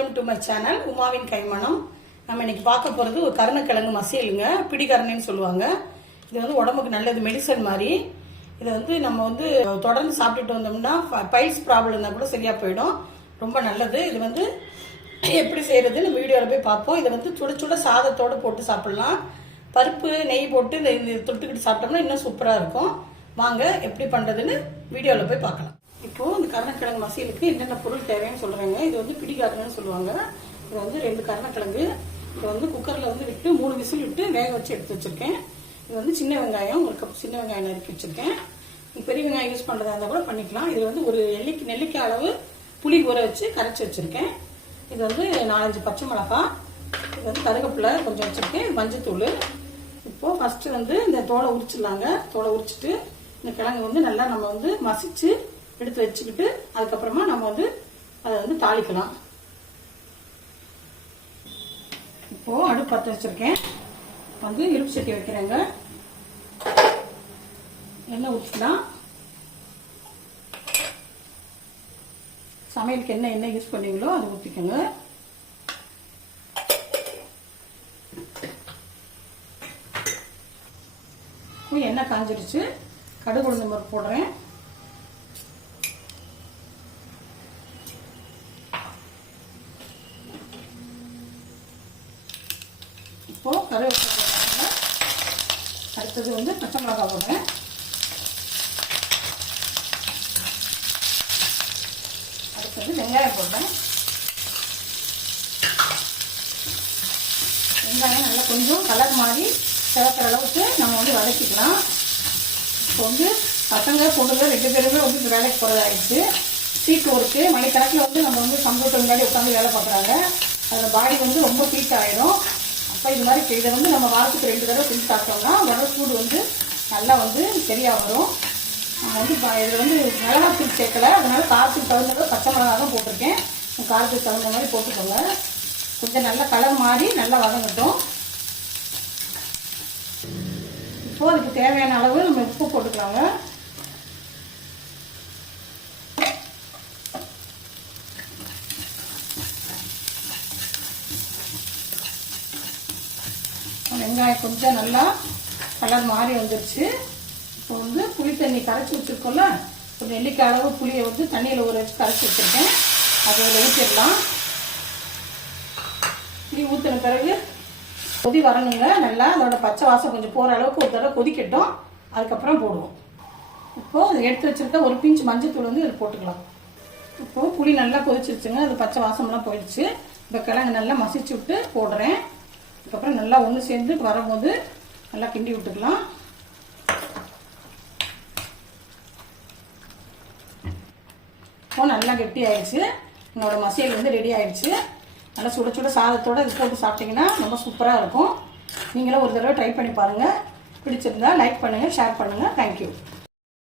Welcome to my channel உமாவின் கைமணம். நம்ம இன்னைக்கு பார்க்க போகிறது ஒரு கருணக்கிழங்கு மசியலுங்க. பிடிக்கரணைன்னு சொல்லுவாங்க. இது வந்து உடம்புக்கு நல்லது, மெடிசன் மாதிரி. இதை வந்து நம்ம வந்து தொடர்ந்து சாப்பிட்டுட்டு வந்தோம்னா பைல்ஸ் ப்ராப்ளம் இருந்தால் கூட சரியாக போயிடும். ரொம்ப நல்லது. இது வந்து எப்படி செய்யறதுன்னு வீடியோவில் போய் பார்ப்போம். இதை வந்து சுட சுட சாதத்தோடு போட்டு சாப்பிடலாம். பருப்பு நெய் போட்டு இந்த தொட்டுக்கிட்டு சாப்பிட்டோம்னா இன்னும் சூப்பராக இருக்கும். வாங்க எப்படி பண்ணுறதுன்னு வீடியோவில் போய் பார்க்கலாம். இப்போது இந்த கருணக்கிழங்கு மசியலுக்கு என்னென்ன பொருள் தேவைன்னு சொல்கிறேங்க. இது வந்து பிடிக்காதுன்னு சொல்லுவாங்க. இது வந்து 2 கருணக்கிழங்கு. இதை வந்து குக்கரில் வந்து விட்டு 3 விசில் விட்டு வேக வச்சு எடுத்து வச்சுருக்கேன். இது வந்து சின்ன வெங்காயம், ஒரு கப் சின்ன வெங்காயம் நறுக்கி வச்சுருக்கேன். பெரிய வெங்காயம் யூஸ் பண்ணுறதா இருந்தால் கூட பண்ணிக்கலாம். இது வந்து ஒரு நெல்லிக்காய் அளவு புளி ஊற வச்சு கரைச்சி வச்சுருக்கேன். இது வந்து 4-5 பச்சை மிளகா. இது வந்து கருவேப்பிலை கொஞ்சம் வச்சுருக்கேன். மஞ்சத்தூள். இப்போது ஃபஸ்ட்டு வந்து இந்த தோலை உரிச்சிடலாங்க. தோலை உரிச்சிட்டு இந்த கிழங்கு வந்து நல்லா நம்ம வந்து மசிச்சு எடுத்து வச்சுக்கிட்டு அதுக்கப்புறமா நம்ம வந்து அதை வந்து தாளிக்கலாம். இப்போ அடுப்பு பற்ற வச்சிருக்கேன். வந்து இருப்பு சட்டி வைக்கிறேங்க. எண்ணெய் ஊற்றிக்கலாம். சமையலுக்கு என்ன யூஸ் பண்ணீங்களோ அதை ஊற்றிக்கோங்க. எண்ணெய் காஞ்சிருச்சு. கடுகு உளுந்தம் பருப்பு போடுறேன். இப்போ கருவேப்பிலை. அடுத்தது வந்து பச்சை மிளகாய் போடுறேன். அடுத்தது வெங்காயம் போடுறேன். வெங்காயம் நல்லா கொஞ்சம் கலர் மாதிரி சிவக்கிற அளவுக்கு நம்ம வந்து வதக்கிக்கலாம். இப்போ வந்து பசங்க பொண்ணுங்க 2 பேருமே வந்து இந்த வேலைக்கு போகிறதாயிடுச்சு. ஹீட் ஒர்க்கு மணிக்கணக்கில் வந்து நம்ம வந்து கம்ப்யூட்டர் முன்னாடி உட்காந்து வேலை பார்க்குறாங்க. அதில் பாடி வந்து ரொம்ப ஹீட் ஆகிடும். அப்போ இது மாதிரி இதை வந்து நம்ம வாரத்துக்கு 2 தடவை செஞ்சு சாப்பிட்டோம்னா உடல் சூடு வந்து நல்லா வந்து சரியாக வரும். நான் வந்து இதில் வந்து மிளகாத்தூள் சேர்க்கலை. அதனால காரத்துக்கு தகுந்த பச்சை மிளகா தான் போட்டிருக்கேன். காரத்துக்கு தகுந்த மாதிரி போட்டுக்கோங்க. கொஞ்சம் நல்லா கலர் மாறி நல்லா வதங்கட்டும். இப்போது அதுக்கு தேவையான அளவு நம்ம உப்பு போட்டுக்கலாங்க. வெங்காயம் கொஞ்சம் நல்லா கலர் மாறி வந்துருச்சு. இப்போ வந்து புளி தண்ணி கரைச்சி வச்சுருக்கோம்ல, ஒரு நெல்லிக்காய் அளவு புளியை வந்து தண்ணியில் ஊற வச்சு கரைச்சி வச்சுருக்கேன். அதை ஊற்றிடலாம். புளி ஊற்றின பிறகு கொதி வரணுங்க. நல்லா அதோட பச்சை வாசம் கொஞ்சம் போகிற அளவுக்கு ஒரு தடவை கொதிக்கட்டும். அதுக்கப்புறம் போடுவோம். இப்போது அதை எடுத்து வச்சுருக்க ஒரு பிஞ்சு மஞ்சத்தூள் வந்து இது போட்டுக்கலாம். இப்போது புளி நல்லா கொதிச்சிருச்சுங்க. அது பச்சை வாசம்லாம் போயிடுச்சு. இப்போ கிழங்கு நல்லா மசிச்சு விட்டு போடுறேன். அதுக்கப்புறம் நல்லா ஒன்று சேர்ந்து வரும்போது நல்லா கிண்டி விட்டுக்கலாம். இப்போ நல்லா கெட்டி ஆயிடுச்சு. என்னோட மசியல் வந்து ரெடி ஆயிடுச்சு. நல்லா சுட சுட சாதத்தோடு இது போட்டு சாப்பிட்டிங்கன்னா ரொம்ப சூப்பராக இருக்கும். நீங்களும் ஒரு தடவை ட்ரை பண்ணி பாருங்கள். பிடிச்சிருந்தா லைக் பண்ணுங்கள், ஷேர் பண்ணுங்கள். தேங்க்யூ.